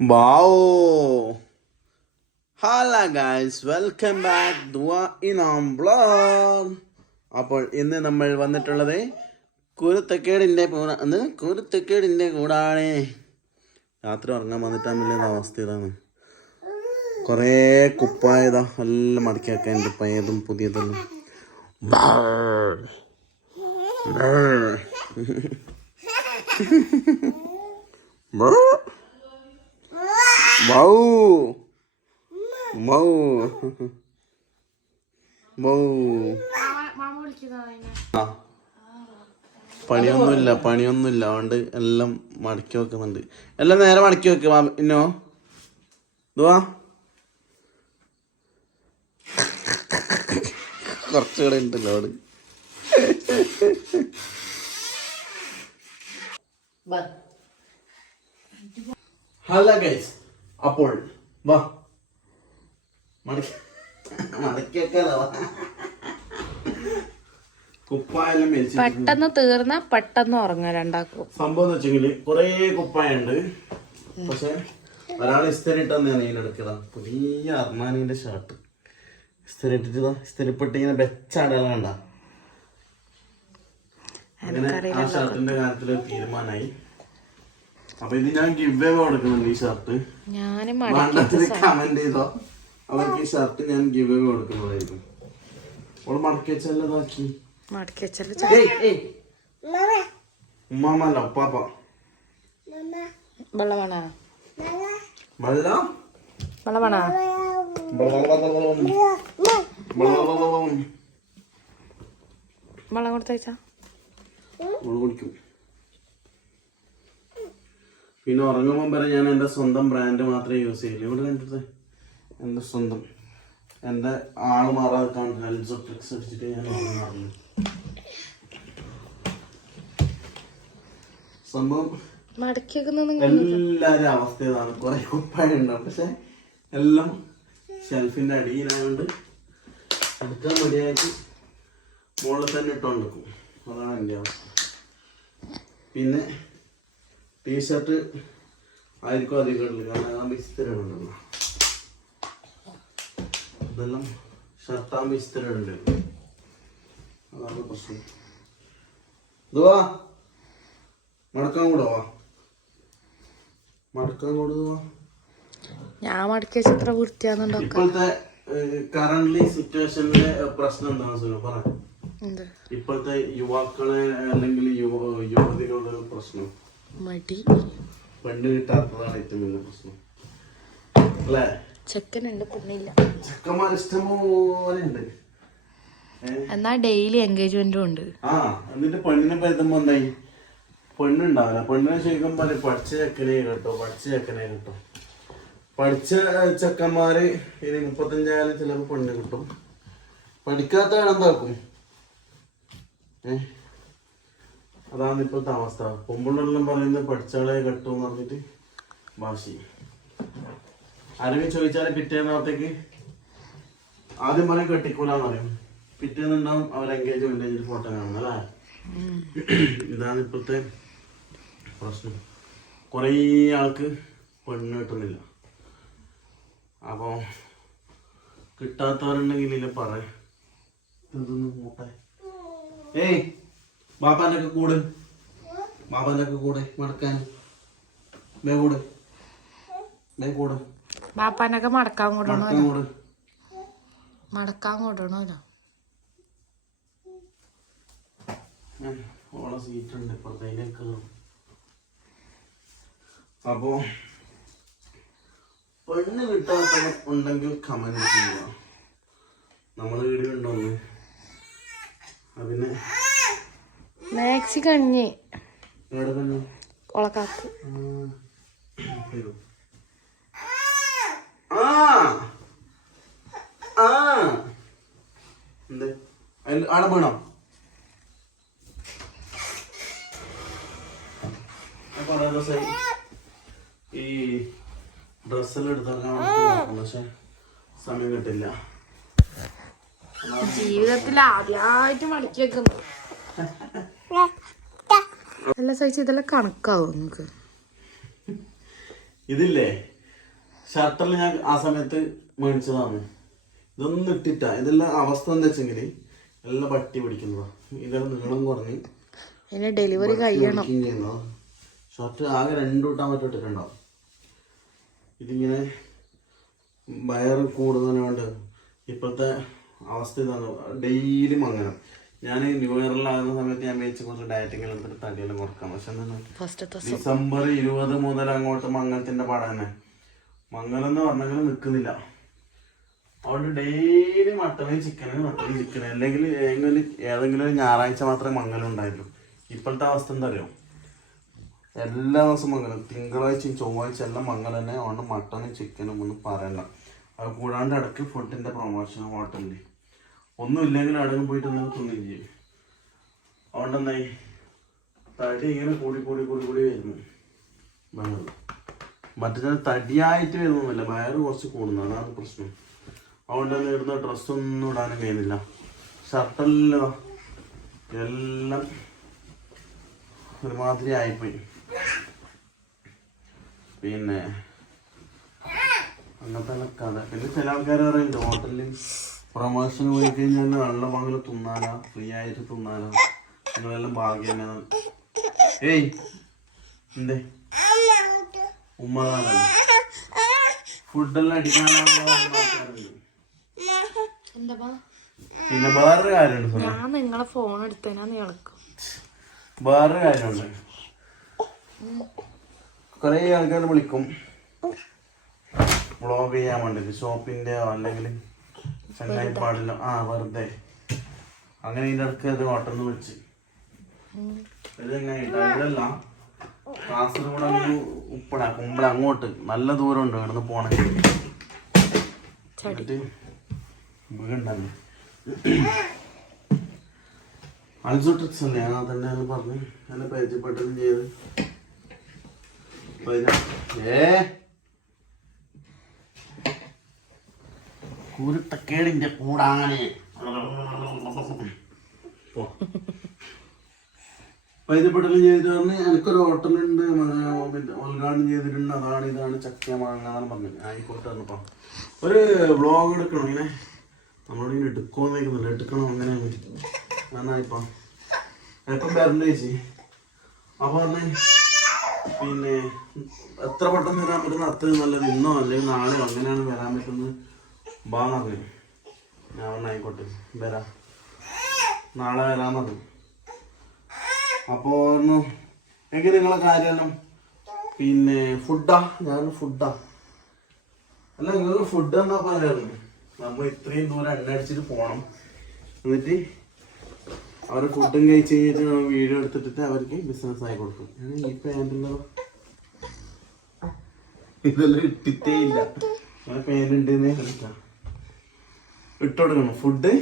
Wow! Hello guys, welcome back to Inam Vlog. അപ്പോൾ ഇന്ന് നമ്മൾ വന്നിട്ടുള്ളത് കുരുത്തക്കേടിൻ്റെ കൂടാണ്. രാത്രി ഉറങ്ങാൻ വന്നിട്ടാകുമ്പോൾ അവസ്ഥ ഇതാണ്. കുറേ കുപ്പായതാ എല്ലാം മടക്കി വെക്കാനുണ്ട്, പഴയതും പുതിയതെല്ലാം. പണിയൊന്നുമില്ല അതുകൊണ്ട് എല്ലാം മടക്കി വെക്കുന്നുണ്ട്. എല്ലാം നേരെ മടക്കി വെക്ക് ഇന്നോ ഇതുവാ കുറച്ചുകൂടെ ഉണ്ടല്ലോ അവിടെ. ഹലോ ഗൈസ്, അപ്പോൾ വാ പെട്ടെന്ന് തീർന്ന പെട്ടെന്ന് ഉറങ്ങാൻ രണ്ടാക്കും. സംഭവം എന്ന് വെച്ചെങ്കില് കൊറേ കുപ്പായുണ്ട്. പക്ഷെ ഒരാൾ ഇസ്തിരി ഇട്ടെന്ന് എടുക്കടാ, പുതിയ അർമാനിന്റെ ഷർട്ട് ഇസ്തിരി ഇട്ടിട്ട് ഇസ്തിരിപ്പെട്ട് ഇങ്ങനെ വെച്ചാടാൻ കണ്ട. അങ്ങനെ ആ ഷർട്ടിന്റെ കാര്യത്തില് തീരുമാനമായി. അപ്പൊ ഇത് ഞാൻ ഗിവ് അവേ കൊടുക്കുന്നുണ്ട്. ഈ ഷർട്ട് കമന്റ് ചെയ്തോ, അവർക്ക് ഈ ഷർട്ട് ഞാൻ ഗിവ് അവേ കൊടുക്കുന്നതായിരിക്കും. അവള് മടക്കി വെച്ചല്ലോ, ഇതാക്കി ഉമ്മാമല്ല ഉപ്പാപ്പ വെള്ളം കൊടുത്തയച്ചാ കുടിക്കും. പിന്നെ ഉറങ്ങുമ്പോൾ വരെ ഞാൻ എൻ്റെ സ്വന്തം ബ്രാൻഡ് മാത്രമേ യൂസ് ചെയ്യില്ല. ഇവിടെ കണ്ടിട്ട് എൻ്റെ സ്വന്തം എൻ്റെ ആള് മാറാതെ ട്രിക്സ് അടിച്ചിട്ട് ഞാൻ ഉറങ്ങാറില്ല. സംഭവം എല്ലാരും അവസ്ഥ ഇതാണ്. കുറെ കുപ്പായുണ്ടാവും, പക്ഷെ എല്ലാം ഷെൽഫിന്റെ അടിയിലായോണ്ട് എടുക്കാൻ മടിയാക്കി മുകളിൽ തന്നെ ഇട്ടോണ്ടിരിക്കും. അതാണ് എൻ്റെ അവസ്ഥ. പിന്നെ ടീഷർട്ട് ആയിരിക്കും അധികം ഇടില്ല, കാരണം ഇസ്തിരി ഇടണ്ടല്ലോ. ഇതെല്ലാം ഷർട്ടാകുമ്പോൾ ഇസ്തിരി ഇടണ്ടല്ലോ, അതാണ് പ്രശ്നം. ഇതുവാ മടക്കാൻ കൂടുവാ, മടക്കാൻ കൂടുവാ. ഞാൻ മടക്കി വെച്ചത്ര വൃത്തിയാന്നുണ്ടോ? ഇപ്പോഴത്തെ കറന്റ് സിറ്റുവേഷനിലെ പ്രശ്നം എന്താണെന്ന് പറയാം. ഇപ്പോഴത്തെ യുവാക്കളെ അല്ലെങ്കിൽ യുവതികളുടെ പ്രശ്നം മടി, പെണ്ണ് കിട്ടാത്തതാണ് ഏറ്റവും വലിയ പ്രശ്നം അല്ലേ? ചെക്കനുണ്ട്, പെണ്ണില്ല. ചെക്കന്മാർ ഇഷ്ടംപോലെ ഉണ്ട്, എന്നാ ഡെയിലി എൻഗേജ്മെന്റും ഉണ്ട്. എന്നിട്ട് പെണ്ണിനെ പറ്റുമ്പോ എന്തായി, പെണ്ണുണ്ടാവില്ല. പെണ്ണിനെ ശരിക്കും പറയും പഠിച്ച ചെക്കനെ കേട്ടോ, പഠിച്ച ചെക്കന്മാര് ഇനി 35 ചിലപ്പോൾ പെണ്ണ് കിട്ടും. പഠിക്കാത്ത എന്താക്കും? അതാണ് ഇപ്പോഴത്തെ അവസ്ഥ. പൊമ്പുള്ളെല്ലാം പറയുന്നത് പഠിച്ചാളെ കെട്ടുമെന്ന് പറഞ്ഞിട്ട് വാശി. ആരെങ്കിലും ചോദിച്ചാല് പിറ്റേന്നത്തേക്ക് ആദ്യം പറയും കെട്ടിക്കൂലെന്ന് പറയും, പിറ്റേന്നുണ്ടാവും അവർ എൻഗേജ്മെന്റ് ഫോട്ടോ കാണുന്നത് അല്ലേ? ഇതാണ് ഇപ്പോഴത്തെ പ്രശ്നം. കുറേ ആൾക്ക് പെണ്ണ് കിട്ടുന്നില്ല. അപ്പോൾ കിട്ടാത്തവരുണ്ടെങ്കിൽ ഇല്ല പറ. ഏയ് ബാപ്പാൻ്റെ ഒക്കെ കൂട് മടക്കാൻ കൂട് ബാപ്പാനൊക്കെ മടക്കാൻ കൂടണല്ലോ. ഓളെ സീറ്റുണ്ട് ഇപ്പുറത്തേക്ക്. അപ്പോ പെണ്ണ് കിട്ടാത്ത ഉണ്ടെങ്കിൽ കമന്റ് ചെയ്യുക. നമ്മള് വീഡിയോ ഉണ്ടോന്ന്. പിന്നെ മാക്സി കഞ്ഞി ഒളക്കാക്ക് എന്ത് ആടെ വേണോ? കുറേ ദിവസമായി ഈ ഡ്രസ്സെല്ലാം എടുത്താൽ പക്ഷെ സമയം കിട്ടില്ല. ജീവിതത്തിൽ ആദ്യമായിട്ട് മടക്കി വെക്കുന്നു. എല്ലാ സൈസ് ഇതെല്ലാം കണക്കാവും നിങ്ങക്ക്. ഇതില്ലേ ഷർട്ടിൽ ഞാൻ ആ സമയത്ത് മേടിച്ചതാണ്. ഇതൊന്നും ഇട്ടിട്ട ഇതെല്ലാം അവസ്ഥ എന്താ വെച്ചെങ്കിൽ എല്ലാം പട്ടി പിടിക്കുന്നതാ. ഇതെല്ലാം നീളം കുറഞ്ഞ് ഡെലിവറി കഴിയണം. ഷർട്ട് ആകെ 2 കൂട്ടാൻ പറ്റിട്ടുണ്ടാവും. ഇതിങ്ങനെ വയറ് കൂടുതലുകൊണ്ട് ഇപ്പോഴത്തെ അവസ്ഥ ഇതാണ്. ഡെയിലി മങ്ങനം. ഞാൻ ന്യൂ ഇയറിലാകുന്ന സമയത്ത് ഞാൻ വെച്ച് കുറച്ച് ഡയറ്റിംഗ് എടുത്തിട്ട് തടിയെല്ലാം കുറക്കാം. പക്ഷെ എന്താണ് ഡിസംബർ 20 മുതൽ അങ്ങോട്ട് മംഗലത്തിന്റെ പാട തന്നെ. മംഗലം എന്ന് പറഞ്ഞെങ്കിലും നിൽക്കുന്നില്ല. അതുകൊണ്ട് ഡെയിലി മട്ടന് ചിക്കന് അല്ലെങ്കിൽ ഏതെങ്കിലും ഒരു ഞായറാഴ്ച മാത്രമേ മംഗലം ഉണ്ടായിട്ടുള്ളൂ. ഇപ്പോഴത്തെ അവസ്ഥ എന്താ അറിയോ, എല്ലാ ദിവസവും മംഗലം. തിങ്കളാഴ്ചയും ചൊവ്വാഴ്ച എല്ലാം മംഗലം തന്നെ. അതുകൊണ്ട് മട്ടനും ചിക്കനും ഒന്നും പറയണ്ട. അത് കൂടാണ്ട് ഇടയ്ക്ക് ഫുഡിന്റെ പ്രൊമോഷൻ ഹോട്ടലിൽ ഒന്നും ഇല്ലെങ്കിൽ അടങ്ങി പോയിട്ട് എന്തെങ്കിലും തിന്നുകയും ചെയ്യും. അതുകൊണ്ട് എന്തായി തടി ഇങ്ങനെ കൂടി വരുന്നു. മറ്റേ തടിയായിട്ട് വരുന്നൊന്നുമില്ല, വയറ് കുറച്ച് കൂടുന്നു, അതാണ് പ്രശ്നം. അതുകൊണ്ട് തന്നെ ഇടുന്ന ഡ്രസ്സൊന്നും ഇടാനും കഴിയുന്നില്ല. ഷർട്ടെല്ലാം എല്ലാം ഒരുമാതിരി ആയിപ്പോയി. പിന്നെ അങ്ങനത്തെ കഥ. പിന്നെ ചില ആൾക്കാർ പറയുന്നുണ്ട് ഹോട്ടലിൽ പ്രൊമോഷൻ പോയി കഴിഞ്ഞാൽ നല്ല പങ്കെല്ലാം തിന്നാലോ, ഫ്രീ ആയിട്ട് തിന്നാലോ, നിങ്ങളെല്ലാം ഭാഗ്യം. ഏയ് എന്തേ ഉമ്മ ഫുഡെല്ലാം അടിക്കാനുണ്ട്. പിന്നെ വേറൊരു കാര്യമുണ്ട്, നിങ്ങളെ ഫോൺ എടുത്തനാ വേറൊരു കാര്യമുണ്ട്. കുറെ ആൾക്കാർ വിളിക്കും വ്ളോഗ് ചെയ്യാൻ വേണ്ടിട്ട്, ഷോപ്പിന്റെയോ അല്ലെങ്കിൽ ചങ്ങായിപ്പാടിലോ വെറുതെ. അങ്ങനെ ഇതിന്റെ അടുത്ത് അത് ഹോട്ടലിൽ വിളിച്ച് ഇതല്ല കാസർഗോഡ് ഉപ്പട കുമ്പള അങ്ങോട്ട് നല്ല ദൂരം ഉണ്ട് ഇവിടുന്ന് പോണെങ്കിൽ. എന്നിട്ട് വീടുണ്ടല്ലേ അൽസോട്രിക്സ് അല്ലേ, ആ തന്നെ പറഞ്ഞ് നല്ല പരിചയപ്പെട്ടതും ചെയ്ത്. കുരുത്തക്കേടിന്റെ കൂടാണ് പരിചയപ്പെട്ടെല്ലാം ചെയ്തിട്ട് പറഞ്ഞ് എനിക്കൊരു ഹോട്ടലുണ്ട്, ഉദ്ഘാടനം ചെയ്തിട്ടുണ്ട്, അതാണ് ഇതാണ് ചക്ക മാങ്ങാന്ന് പറഞ്ഞു. ആയിക്കോട്ടെ പറഞ്ഞപ്പോ ഒരു വ്ളോഗ് എടുക്കണം. ഇങ്ങനെ നമ്മളോട് ഇങ്ങനെ എടുക്കുമെന്നേക്കുന്നില്ല, എടുക്കണം അങ്ങനെയാണ്. ഞാനായിപ്പോ എപ്പം വരണ്ട ചേച്ചി. അപ്പൊ പറഞ്ഞ് പിന്നെ എത്ര പെട്ടെന്ന് വരാൻ പറ്റുന്ന അത്രയും നല്ലത്, ഇന്നോ അല്ലെങ്കിൽ നാളെയോ അങ്ങനെയാണ് വരാൻ പറ്റുന്നത്. ബാന്നറിഞ്ഞു. ഞാൻ പറഞ്ഞായിക്കോട്ടെ വരാം, നാളെ വരാന്നത്. അപ്പോ എനിക്ക് നിങ്ങളെ കാര്യമെല്ലാം പിന്നെ ഫുഡാ അല്ല നിങ്ങൾക്ക് ഫുഡ് എന്നാ പറയാറുണ്ട്. നമ്മൾ ഇത്രയും ദൂരം എണ്ണടിച്ചിട്ട് പോണം, എന്നിട്ട് അവർ ഫുഡും കഴിച്ച് കഴിഞ്ഞിട്ട് വീഡിയോ എടുത്തിട്ട് അവർക്ക് ബിസിനസ് ആയി കൊടുക്കും. ഈ പാൻറ്റുള്ളതോ ഇതെല്ലാം ഇട്ടിട്ടേ ഇല്ല. അങ്ങനെ പാൻറ് ഉണ്ടെന്നേ ഇട്ടുകൊടുക്കണം. ഫുഡ്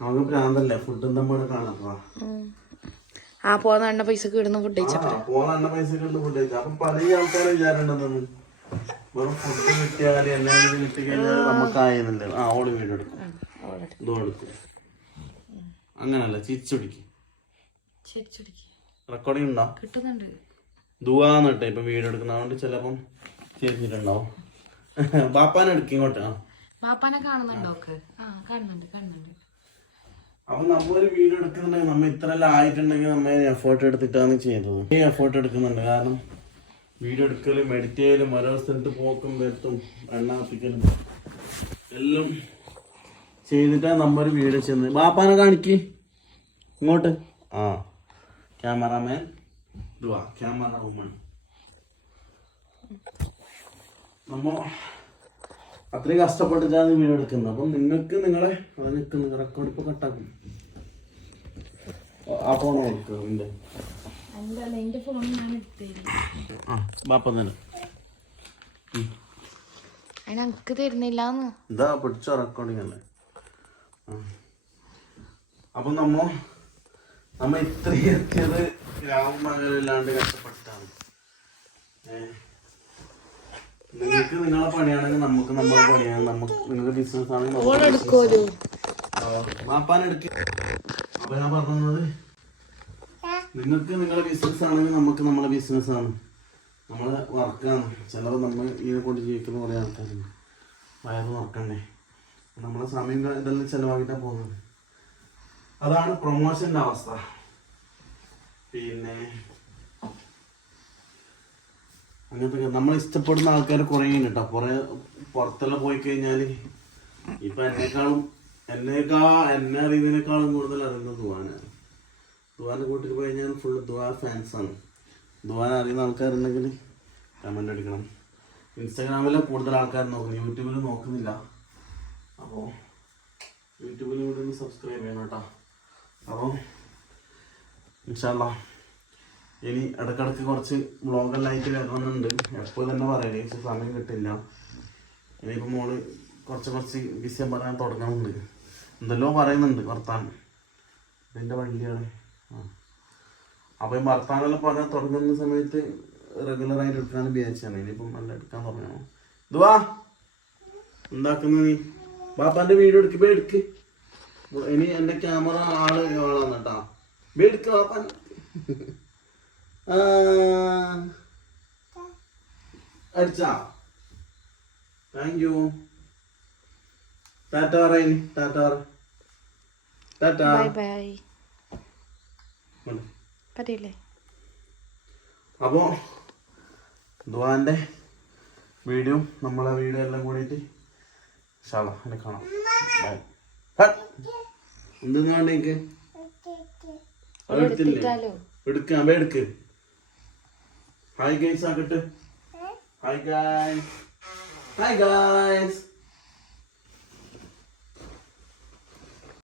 നമുക്ക് ഭ്രാന്തല്ലേ, ഫുഡ് നമ്മൾ കാണാ പോകുന്ന എണ്ണ പൈസക്ക് ഇടുന്ന ഫുഡ് പോകുന്ന എണ്ണ പൈസക്ക് ഇടുന്ന ഫുഡ് കഴിച്ചാൽ. അപ്പൊ പല ആൾക്കാരെ വിചാരമുണ്ടെന്ന് വെറും ഫുഡ് കിട്ടിയാൽ എല്ലാം കിട്ടി കഴിഞ്ഞാൽ നമുക്കായെന്നില്ല. ഓള് വീഡിയോ എടുക്കും, ഇതോ എടുക്കും. അങ്ങനല്ല, ചിരിച്ചുടിക്ക് റെക്കോർഡിംഗ് ഉണ്ടോ കിട്ടുന്നുണ്ട്. ദുവാന്നിട്ടെ ഇപ്പൊ വീഡിയോ എടുക്കുന്നതുകൊണ്ട് ചിലപ്പം ചിരിച്ചിട്ടുണ്ടാവും. ബാപ്പാനെ എടുക്കും ഇങ്ങോട്ട്. ബാപ്പാനെ കാണുന്നുണ്ടോ? കാണുന്നുണ്ട്. അപ്പൊ നമ്മളൊരു വീഡിയോ എടുക്കുന്നുണ്ടെങ്കിൽ നമ്മ ഇത്രയെല്ലാം ആയിട്ടുണ്ടെങ്കിൽ നമ്മ എഫേർട്ട് എടുത്തിട്ടാണ് ചെയ്തത്. ഈ എഫേർട്ട് എടുക്കുന്നുണ്ട്. കാരണം വീഡിയോ എടുക്കലും എഡിറ്റ് ചെയ്യലും ഓരോ സ്ഥലത്ത് പോക്കും വെട്ടും എണ്ണ കത്തിക്കലും എല്ലാം ചെയ്തിട്ടാണ് നമ്മൊരു വീഡിയോ ചെയ്യുന്നത്. ബാപ്പാനെ കാണിക്ക് ഇങ്ങോട്ട്. Cameraman camera woman. നമ്മ അത്രയും കഷ്ടപ്പെട്ടിട്ടാണ് വീഡിയോ എടുക്കുന്നത്. അപ്പം നിങ്ങൾക്ക് നിങ്ങളെ നിൽക്കുന്ന റെക്കോർഡ് ഇപ്പൊ കട്ടാക്കും. ആ ഫോണോ കൊടുക്കുക ബാപ്പ തന്നെ എനിക്ക് തരുന്നില്ല. ഇതാ പിടിച്ചോ റെക്കോർഡിങ് അല്ലേ. അപ്പൊ നമ്മ ഇത്രയും എത്തിയത് ഗ്രാമമംഗലില്ലാണ്ട് കഷ്ടപ്പെട്ടിട്ടാണ്. നിങ്ങൾക്ക് നിങ്ങളെ പണിയാണെങ്കിൽ നമുക്ക് നമ്മളെ പണിയാണ്. നിങ്ങൾക്ക് ബിസിനസ് ആണെങ്കിൽ ബാപ്പാനെ എടുക്കുക. അപ്പൊ ഞാൻ പറഞ്ഞത് നിങ്ങൾക്ക് നിങ്ങളെ ബിസിനസ് ആണെങ്കിൽ നമുക്ക് നമ്മളെ ബിസിനസ് ആണ്. നമ്മൾ വർക്കാണ്. ചിലപ്പോൾ നമ്മൾ ഇതിനെ കൊണ്ട് ജീവിക്കുന്ന കുറേ ആൾക്കാരുണ്ട്. വയറ് വർക്കണ്ടേ, നമ്മളെ സമയം ഇതെല്ലാം ചിലവാക്കിയിട്ടാണ് പോകുന്നത്. അതാണ് പ്രൊമോഷൻ്റെ അവസ്ഥ. പിന്നെ അങ്ങനത്തെ നമ്മൾ ഇഷ്ടപ്പെടുന്ന ആൾക്കാർ കുറേ ഉണ്ട് കേട്ടോ. കുറേ പുറത്തെല്ലാം പോയി കഴിഞ്ഞാൽ ഇപ്പം എന്നെ അറിയുന്നതിനേക്കാളും കൂടുതൽ അറിയുന്നത് ദുവാനാണ്. ദുവാൻ്റെ കൂട്ടിൽ പോയി കഴിഞ്ഞാൽ ഫുള്ള് ദുവാ ഫാൻസാണ്. ദുവാൻ അറിയുന്ന ആൾക്കാരുണ്ടെങ്കിൽ കമൻ്റ് അടിക്കണം. ഇൻസ്റ്റാഗ്രാമിൽ കൂടുതൽ ആൾക്കാർ നോക്കുന്നു, യൂട്യൂബിൽ നോക്കുന്നില്ല. അപ്പോൾ യൂട്യൂബിൽ കൂടെ ഒന്ന് സബ്സ്ക്രൈബ് ചെയ്യണം കേട്ടോ. അപ്പോൾ ഇൻഷാ അല്ലാ ഇനി ഇടയ്ക്കിടയ്ക്ക് കുറച്ച് വ്ളോഗെല്ലാം ആയിട്ട് വരണമെന്നുണ്ട്. എപ്പോൾ തന്നെ പറയലേ, പക്ഷെ സമയം കിട്ടില്ല. ഇനിയിപ്പോൾ മോള് കുറച്ച് വിഷയം പറയാൻ തുടങ്ങുന്നുണ്ട്. എന്തെല്ലോ പറയുന്നുണ്ട് വർത്താനം. ഇതിൻ്റെ വണ്ടിയാണ്. അപ്പോൾ ഈ വർത്താനെല്ലാം പറയാൻ തുടങ്ങുന്ന സമയത്ത് റെഗുലറായിട്ട് എടുക്കാനും വിചാരിച്ചാണ്. ഇനിയിപ്പം നല്ല എടുക്കാൻ തുടങ്ങണം. ഇതുവാ എന്താക്കുന്നു നീ? ബാപ്പാൻ്റെ വീഡിയോ എടുക്കുമ്പോൾ എടുക്ക്. ഇനി എൻ്റെ ക്യാമറ ആളാണ് കേട്ടോ. എടുക്ക് ബാപ്പാൻ. അടിച്ചാ? Thank you. ടാറ്റ പറയും. ടാറ്റ. Bye bye. പറ്റിയില്ലേ? അപ്പോൾ ദുആന്റെ വീഡിയോ നമ്മളെ വീഡിയോ എല്ലാം കൂടിയിട്ട് ഇൻഷാല്ലാ എന്നെ കാണാം. ബൈ. എന്തെന്ന് വേണ്ട എനിക്ക് എടുക്കാം. എടുക്ക്. ഹായ് ഗൈസ് ആക്കട്ടെ. Hi guys.